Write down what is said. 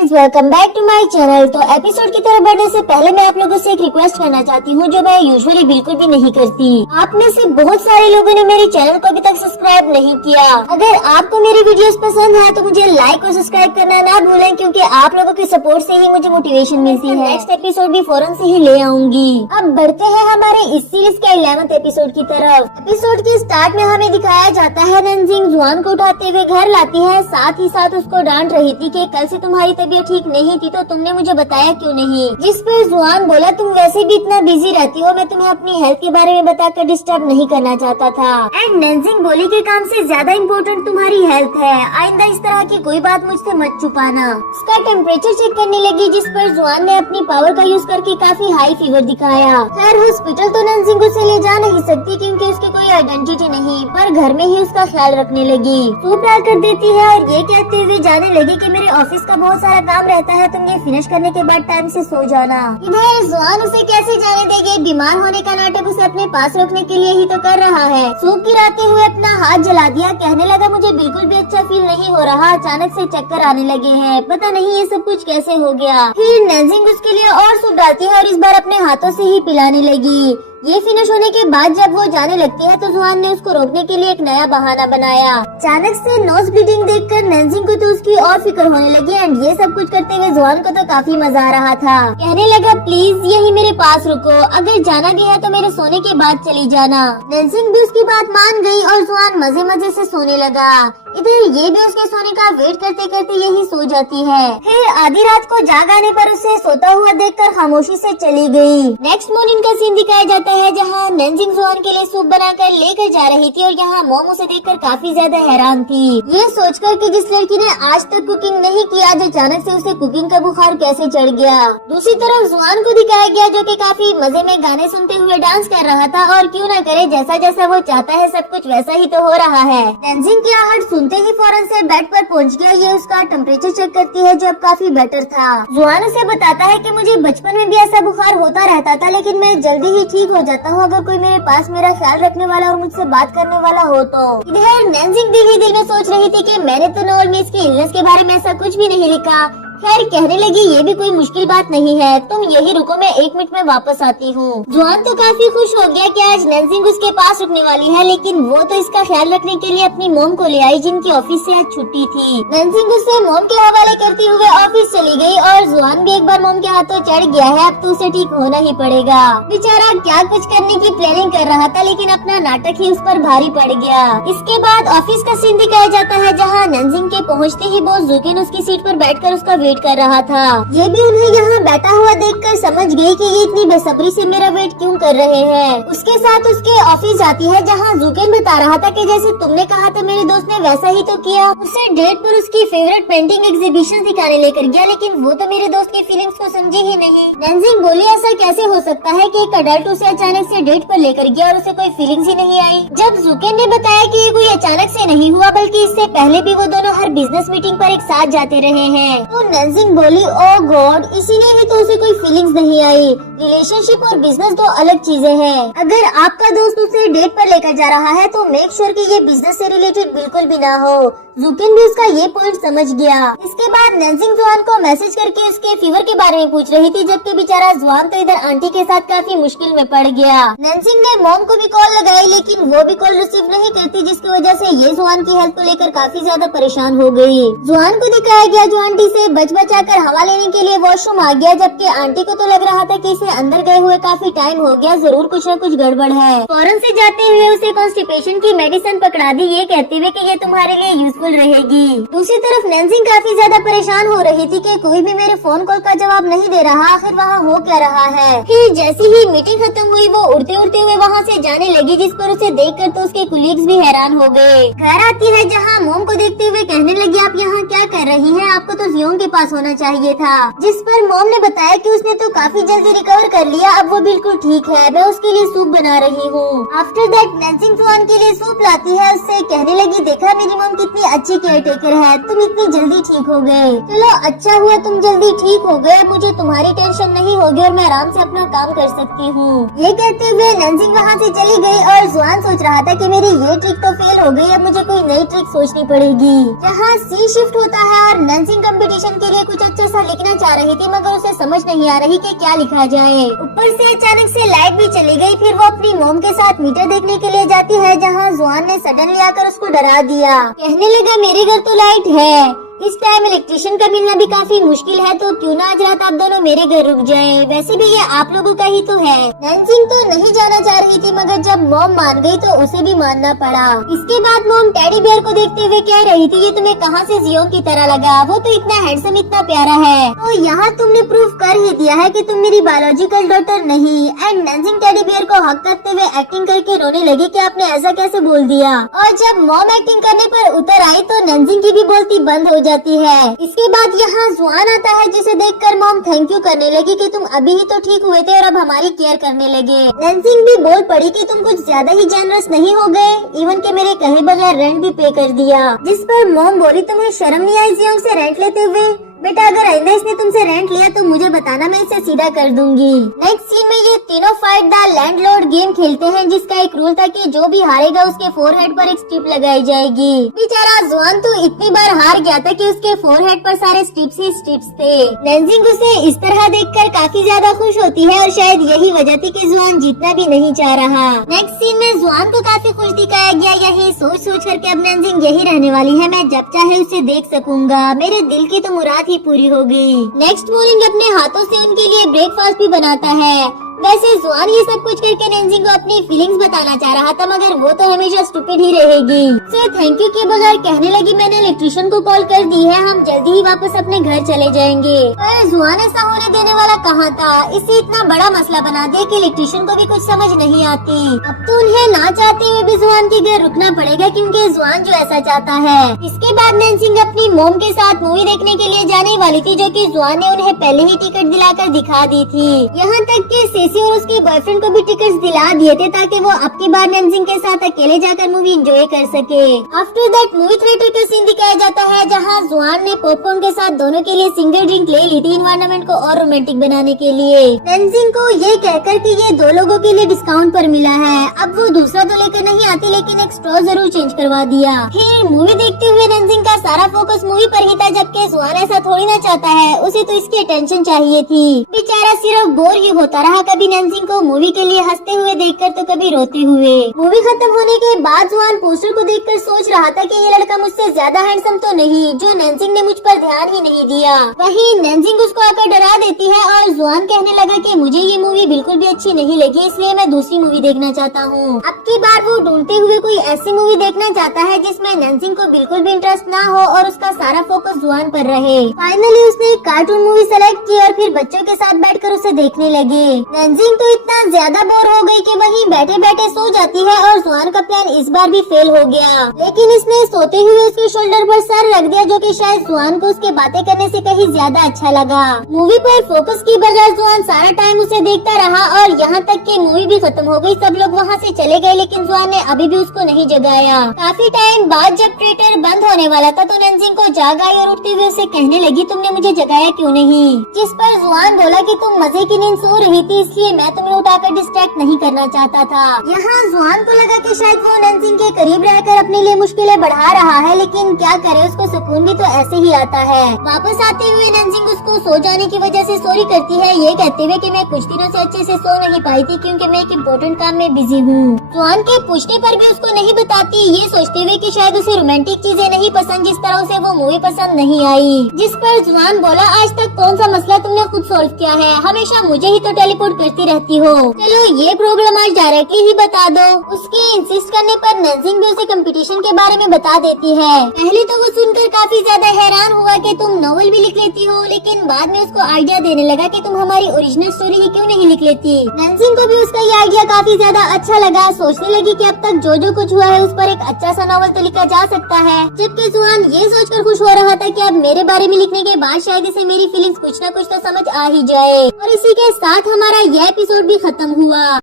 Friends, welcome back to my channel. तो episode की तरफ बढ़ने से पहले मैं आप लोगों से एक रिक्वेस्ट करना चाहती हूँ जो मैं यूजुअली बिल्कुल भी नहीं करती। आप में से बहुत सारे लोगों ने मेरे चैनल को अभी तक सब्सक्राइब नहीं किया। अगर आपको मेरी वीडियोस पसंद है तो मुझे लाइक और सब्सक्राइब करना ना भूलें, क्योंकि आप लोगों की सपोर्ट से ही मुझे मोटिवेशन मिलती है। नेक्स्ट एपिसोड भी फौरन से ही ले आऊंगी। अब बढ़ते हैं हमारे इस सीरीज के 11th एपिसोड की तरफ। एपिसोड के स्टार्ट में हमें दिखाया जाता है नंजिंग जुआन को उठाते हुए घर लाती है, साथ ही साथ उसको डांट रही थी कि कल से तुम्हारी तबीयत ठीक नहीं थी तो तुमने मुझे बताया क्यों नहीं। जिस पर जुआन बोला, तुम वैसे भी इतना बिजी रहती हो, मैं तुम्हें अपनी हेल्थ के बारे में बताकर डिस्टर्ब नहीं करना चाहता था। एंड नंजिंग बोली कि काम से ज्यादा इम्पोर्टेंट तुम्हारी हेल्थ है, आइंदा इस तरह की कोई बात मुझसे मत छुपाना। उसका टेम्परेचर चेक करने लगी, जिस पर जुआन ने अपनी पावर का यूज करके काफी हाई फीवर दिखाया। खैर हॉस्पिटल तो नंजिंग उसे ले जा नहीं सकती क्योंकि उसकी कोई आइडेंटिटी नहीं, पर घर में ही उसका ख्याल रखने लगी। सूप ला कर देती है और ये कहते हुए जाने लगी कि मेरे ऑफिस का बहुत सारा काम रहता है, तुम ये फिनिश करने के बाद टाइम से सो जाना। इधर जुआन उसे कैसे जाने देगी, बीमार होने का नाटक उसे अपने पास रखने के लिए ही तो कर रहा है। सूप गिराते हुए अपना हाथ जला दिया, कहने लगा मुझे बिल्कुल भी अच्छा फील नहीं हो रहा, अचानक से चक्कर आने लगे हैं, पता नहीं ये सब कुछ कैसे हो गया। फिर नंजिंग उसके लिए और सूप डालती है और इस बार अपने हाथों से ही पिलाने लगी। ये फिनिश होने के बाद जब वो जाने लगती है तो जुआन ने उसको रोकने के लिए एक नया बहाना बनाया। अचानक से नोज ब्लीडिंग देखकर नंजिंग को तो उसकी और फिक्र होने लगी एंड ये सब कुछ करते हुए जुआन को तो काफी मजा आ रहा था। कहने लगा प्लीज यही मेरे पास रुको, अगर जाना भी है तो मेरे सोने के बाद चली जाना। नंजिंग भी उसकी बात मान गई और जुआन मजे मजे से सोने लगा। इधर ये भी उसके सोने का वेट करते करते यही सो जाती है। फिर आधी रात को जाग आने पर उसे सोता हुआ देखकर खामोशी से चली गई। नेक्स्ट मॉर्निंग का सीन दिखाया जाता है जहाँ नंजिंग जुआन के लिए सूप बनाकर लेकर जा रही थी और यहाँ मोम उसे देखकर काफी ज्यादा हैरान थी, ये सोचकर कि जिस लड़की ने आज तक कुकिंग नहीं किया, जो अचानक से उसे कुकिंग का बुखार कैसे चढ़ गया। दूसरी तरफ जुआन को दिखाया गया जो कि काफी मजे में गाने सुनते हुए डांस कर रहा था, और क्यों न करे, जैसा जैसा वो चाहता है सब कुछ वैसा ही तो हो रहा है। नंजिंग की आहट सुनते ही फौरन से बेड पर पहुंच गया। ये उसका टेम्परेचर चेक करती है जो अब काफी बेटर था। जुआन उसे बताता है कि मुझे बचपन में भी ऐसा बुखार होता रहता था, लेकिन मैं जल्दी ही ठीक हो जाता हूँ अगर कोई मेरे पास मेरा ख्याल रखने वाला और मुझसे बात करने वाला हो तो। इधर नंजिंग दिल ही दिल में सोच रही थी कि मैंने तो नॉवल में इसकी इलनेस के बारे में ऐसा कुछ भी नहीं लिखा। खैर कहने लगी ये भी कोई मुश्किल बात नहीं है, तुम यही रुको, मैं 1 मिनट में वापस आती हूँ। जुआन तो काफी खुश हो गया कि आज नंजिंग उसके पास रुकने वाली है, लेकिन वो तो इसका ख्याल रखने के लिए अपनी मोम को ले आई जिनकी ऑफिस से आज छुट्टी थी। नंजिंग उसे मोम के हवाले करते हुए ऑफिस चली गई और जुआन भी एक बार मोम के हाथों चढ़ गया है, अब तो उसे ठीक होना ही पड़ेगा। बेचारा क्या कुछ करने की प्लानिंग कर रहा था, लेकिन अपना नाटक ही उस पर भारी पड़ गया। इसके बाद ऑफिस का सीन दिखाया जाता है जहाँ नंजिंग के पहुँचते ही बॉस जुकिन उसकी सीट पर बैठकर उसका वेट कर रहा था। ये भी उन्हें यहाँ बैठा हुआ देखकर समझ गई कि ये इतनी बेसब्री से मेरा वेट क्यों कर रहे हैं। उसके साथ उसके ऑफिस जाती है जहाँ जुकिन बता रहा था कि जैसे तुमने कहा था मेरे दोस्त ने वैसा ही तो किया। उसे डेट पर उसकी फेवरेट पेंटिंग एग्जीबिशन दिखाने लेकर गया, लेकिन वो तो मेरे दोस्त की फीलिंग्स को समझे ही नहीं। नंजिंग बोली ऐसा कैसे हो सकता है कि एक अडल्ट उसे अचानक से डेट पर लेकर गया और उसे कोई फीलिंग्स ही नहीं आई। जब जुकिन ने बताया कि ये कोई अचानक से नहीं हुआ, बल्कि इससे पहले भी वो दोनों हर बिजनेस मीटिंग पर एक साथ जाते रहे हैं, तो नंजिंग बोली ओ गॉड, इसीलिए ही तो उसे कोई फीलिंग्स नहीं आई। रिलेशनशिप और बिजनेस दो अलग चीजें हैं। अगर आपका दोस्त उसे डेट पर लेकर जा रहा है तो मेक श्योर कि ये बिजनेस से रिलेटेड बिल्कुल भी ना हो। जुकिन भी उसका ये पॉइंट समझ गया। इसके बाद नंजिंग जुआन को मैसेज करके उसके फीवर के बारे में पूछ रही थी, जबकि बेचारा जुआन तो इधर आंटी के साथ काफी मुश्किल में पड़ गया। नंजिंग ने मॉम को भी कॉल लगाई, लेकिन वो भी कॉल रिसीव नहीं करती, जिसकी वजह से ये जुआन की हेल्थ को लेकर काफी ज्यादा परेशान हो गई। जुआन को दिखाया गया जो आंटी से बच बचा कर हवा लेने के लिए वॉशरूम आ गया, जबकि आंटी को तो लग रहा था कि इसे अंदर गए हुए काफी टाइम हो गया, जरूर कुछ न कुछ गड़बड़ है। फौरन से जाते हुए उसे कॉन्स्टिपेशन की मेडिसिन पकड़ा दी, ये कहते हुए कि ये तुम्हारे लिए यूजफुल रहेगी। दूसरी तरफ नंजिंग काफी ज्यादा परेशान हो रही थी कि कोई भी मेरे फोन कॉल का जवाब नहीं दे रहा, आखिर वहाँ हो क्या रहा है। फिर जैसी ही मीटिंग खत्म हुई वो उड़ते उड़ते हुए वहाँ से जाने लगी, जिस पर उसे देखकर तो उसके कुलीग्स भी हैरान हो गए। घर आती है जहाँ मोम को देखते हुए कहने लगी आप यहाँ क्या कर रही है, आपको तो जियोंग के पास होना चाहिए था। जिस पर मोम ने बताया कि उसने तो काफी जल्दी रिकवर कर लिया, अब वो बिल्कुल ठीक है, मैं उसके लिए सूप बना रही हूँ। आफ्टर दैट नंजिंग जुआन के लिए सूप लाती है, उससे कहने लगी देखा मेरी मोम कितनी अच्छी केयर टेकर है, तुम इतनी जल्दी ठीक हो गए, चलो अच्छा हुआ तुम जल्दी ठीक हो गए, मुझे तुम्हारी टेंशन नहीं होगी और मैं आराम से अपना काम कर सकती हूँ। ये कहते हुए नंजिंग वहाँ से चली गई और जुआन सोच रहा था कि मेरी ये ट्रिक तो फेल हो गई, अब मुझे कोई नई ट्रिक सोचनी पड़ेगी। यहाँ सी शिफ्ट होता है और नंजिंग कंपटीशन के लिए कुछ अच्छा सा लिखना चाह रही थी, मगर उसे समझ नहीं आ रही कि क्या लिखा जाए। ऊपर से अचानक से लाइट भी चली गई। फिर वो अपनी मॉम के साथ मीटर देखने के लिए जाती है, जहाँ जुआन ने सडनली आकर उसको डरा दिया। कहने लगा मेरे घर तो लाइट है, इस टाइम इलेक्ट्रिशियन का मिलना भी काफी मुश्किल है, तो क्यों ना आज रात आप दोनों मेरे घर रुक जाएं। वैसे भी ये आप लोगों का ही तो है। नैन्जिंग तो नहीं जाना चाह रही थी, मगर जब मॉम मान गई तो उसे भी मानना पड़ा। इसके बाद मॉम टेडी बियर को देखते हुए कह रही थी, ये तुम्हें कहाँ से जियो की तरह लगा, वो तो इतना हैंडसम इतना प्यारा है। तो यहाँ तुमने प्रूफ कर ही दिया है कि तुम मेरी बायोलॉजिकल डॉटर नहीं। एंड नैन्जिंग टेडी बियर को हक करते हुए एक्टिंग करके रोने लगी कि आपने ऐसा कैसे बोल दिया। और जब मॉम एक्टिंग करने पर उतर आई तो नैन्जिंग की भी बोलती बंद हो जाती है। इसके बाद यहाँ जुआन आता है, जिसे देखकर मॉम थैंक यू करने लगी कि तुम अभी ही तो ठीक हुए थे और अब हमारी केयर करने लगे। नैन्जिंग भी बोल पड़ी कि तुम कुछ ज्यादा ही जेनरस नहीं हो गए, इवन के मेरे कहे बगैर रेंट भी पे कर दिया। जिस पर मॉम बोली तुम्हें शर्म नहीं आई जियोंग से रेंट लेते हुए? बेटा अगर आइंदा इसने तुमसे रेंट लिया तो मुझे बताना, मैं इसे सीधा कर दूंगी। नेक्स्ट सीन में ये तीनों फाइट द लैंडलॉर्ड गेम खेलते हैं, जिसका एक रूल था कि जो भी हारेगा उसके फोरहेड पर एक स्ट्रिप लगाई जाएगी। बेचारा जुआन तो इतनी बार हार गया था कि उसके फोरहेड पर सारे स्ट्रिप्स ही स्ट्रिप्स थे। नैन्जिंग उसे इस तरह देखकर काफी ज्यादा खुश होती है और शायद यही वजह थी कि जुआन जीतना भी नहीं चाह रहा। नेक्स्ट सीन में जुआन को काफी खुश दिखाया गया। यही सोच कर के अब नैन्जिंग यही रहने वाली है, मैं जब चाहे उसे देख सकूंगा, मेरे दिल की तो मुराद ही पूरी हो गई। नेक्स्ट मॉर्निंग अपने हाथों से उनके लिए ब्रेकफास्ट भी बनाता है। वैसे जुआन ये सब कुछ करके नैन्जिंग को अपनी फीलिंग्स बताना चाह रहा था, मगर वो तो हमेशा स्टूपिड ही रहेगी। से थैंक यू के बगैर कहने लगी मैंने इलेक्ट्रिशियन को कॉल कर दी है, हम जल्दी ही वापस अपने घर चले जाएंगे। पर जुआन ऐसा होने देने वाला कहाँ था, इसे इतना बड़ा मसला बना दिया कि इलेक्ट्रिशियन को भी कुछ समझ नहीं आती। अब तो उन्हें ना चाहते हुए भी जुआन के घर रुकना पड़ेगा, क्योंकि जुआन जो ऐसा चाहता है। इसके बाद नैन्जिंग अपनी मॉम के साथ मूवी देखने के लिए जाने वाली थी, जो कि जुआन ने उन्हें पहले ही टिकट दिलाकर दिखा दी थी। यहाँ तक कि और उसके बॉयफ्रेंड को भी टिकट्स दिला दिए थे, ताकि वो अब की बार नैन्जिंग के साथ अकेले जाकर मूवी एंजॉय कर सके। आफ्टर दैट मूवी थिएटर का सीन दिखाया जाता है, जहाँ जुआन ने पॉपकॉर्न के साथ दोनों के लिए सिंगल ड्रिंक ले ली थी, इन्वायरमेंट को और रोमांटिक बनाने के लिए। नैन्जिंग को ये कहकर कि ये 2 लोगों के लिए डिस्काउंट पर मिला है। अब वो दूसरा तो लेकर नहीं आती, लेकिन एक स्ट्रॉ जरूर चेंज करवा दिया। फिर मूवी देखते हुए नैन्जिंग का सारा फोकस मूवी पर ही था, जबकि जुआन ऐसा थोड़ी ना चाहता है, उसे तो इसकी अटेंशन चाहिए थी। बेचारा सिर्फ बोर ही होता रहा, कभी नैन्जिंग को मूवी के लिए हंसते हुए देखकर तो कभी रोते हुए। मूवी खत्म होने के बाद जुआन पोस्टर को देखकर सोच रहा था कि ये लड़का मुझसे ज्यादा हैंडसम तो नहीं, जो नैन्जिंग ने मुझ पर ध्यान ही नहीं दिया। वहीं नैन्जिंग उसको आकर डरा देती है और जुआन कहने लगा कि मुझे ये मूवी बिल्कुल भी अच्छी नहीं लगी, इसलिए मैं दूसरी मूवी देखना चाहता हूँ। अब की बार वो ढूंढते हुए कोई ऐसी मूवी देखना चाहता है जिसमें नैन्जिंग को बिल्कुल भी इंटरेस्ट ना हो और उसका सारा फोकस जुआन पर रहे। फाइनली उसने एक कार्टून मूवी सेलेक्ट की और फिर बच्चों के साथ बैठकर उसे देखने लगे। नैन्जिंग तो इतना ज्यादा बोर हो गई कि वहीं बैठे बैठे सो जाती है और जुआन का प्लान इस बार भी फेल हो गया। लेकिन इसने सोते हुए उसके शोल्डर पर सर रख दिया, जो कि शायद जुआन को उसके बातें करने से कहीं ज्यादा अच्छा लगा। मूवी पर फोकस की बजाय जुआन सारा टाइम उसे देखता रहा और यहाँ तक कि मूवी भी खत्म हो गई। सब लोग वहाँ से चले गए, लेकिन जुआन ने अभी भी उसको नहीं जगाया। काफी टाइम बाद जब थिएटर बंद होने वाला था तो नैन्जिंग को जाग आई और उठते हुए उसे कहने लगी तुमने मुझे जगाया क्यों नहीं? जिस पर जुआन बोला कि तुम मजे की नींद सो रही थी, इसलिए मैं तुम्हें उठाकर डिस्ट्रैक्ट नहीं करना चाहता था। यहाँ जुआन को लगा कि शायद वो नैन्जिंग के करीब रहकर अपने लिए मुश्किलें बढ़ा रहा है, लेकिन क्या करे, उसको सुकून भी तो ऐसे ही आता है। वापस आते हुए नैन्जिंग उसको सो जाने की वजह से सॉरी करती है, ये कहते हुए कि मैं कुछ दिनों से अच्छे से सो नहीं पाई थी क्योंकि मैं एक इम्पोर्टेंट काम में बिजी हूँ। जुआन के पूछने पर भी उसको नहीं बताती, ये सोचते हुए कि शायद उसे रोमांटिक चीजें नहीं पसंद, जिस तरह उसे वो मूवी पसंद नहीं आई। जिस पर जुआन बोला आज तक कौन सा मसला तुमने खुद सॉल्व किया है, हमेशा मुझे ही तो टेलीपोर्ट करती रहती हो, चलो ये प्रॉब्लम आज डायरेक्टली ही बता दो। उसके इंसिस्ट करने पर नैन्जिंग भी उसे कंपटीशन के बारे में बता देती है। पहले तो वो सुनकर काफी ज्यादा हैरान हुआ कि तुम नॉवेल भी लिख लेती हो, लेकिन बाद में उसको आइडिया देने लगा कि तुम हमारी ओरिजिनल स्टोरी ही क्यों नहीं लिख लेती। नैन्जिंग को भी उसका ये आइडिया काफी ज्यादा अच्छा लगा, सोचने लगी कि अब तक जो कुछ हुआ है उस पर एक अच्छा सा नॉवल तो लिखा जा सकता है। जबकि जुआन ये सोचकर खुश हो रहा था कि अब मेरे बारे में लिखने के बाद शायद इसे मेरी फीलिंग्स कुछ न कुछ तो समझ आ ही जाए। और इसी के साथ हमारा यह एपिसोड भी खत्म हुआ।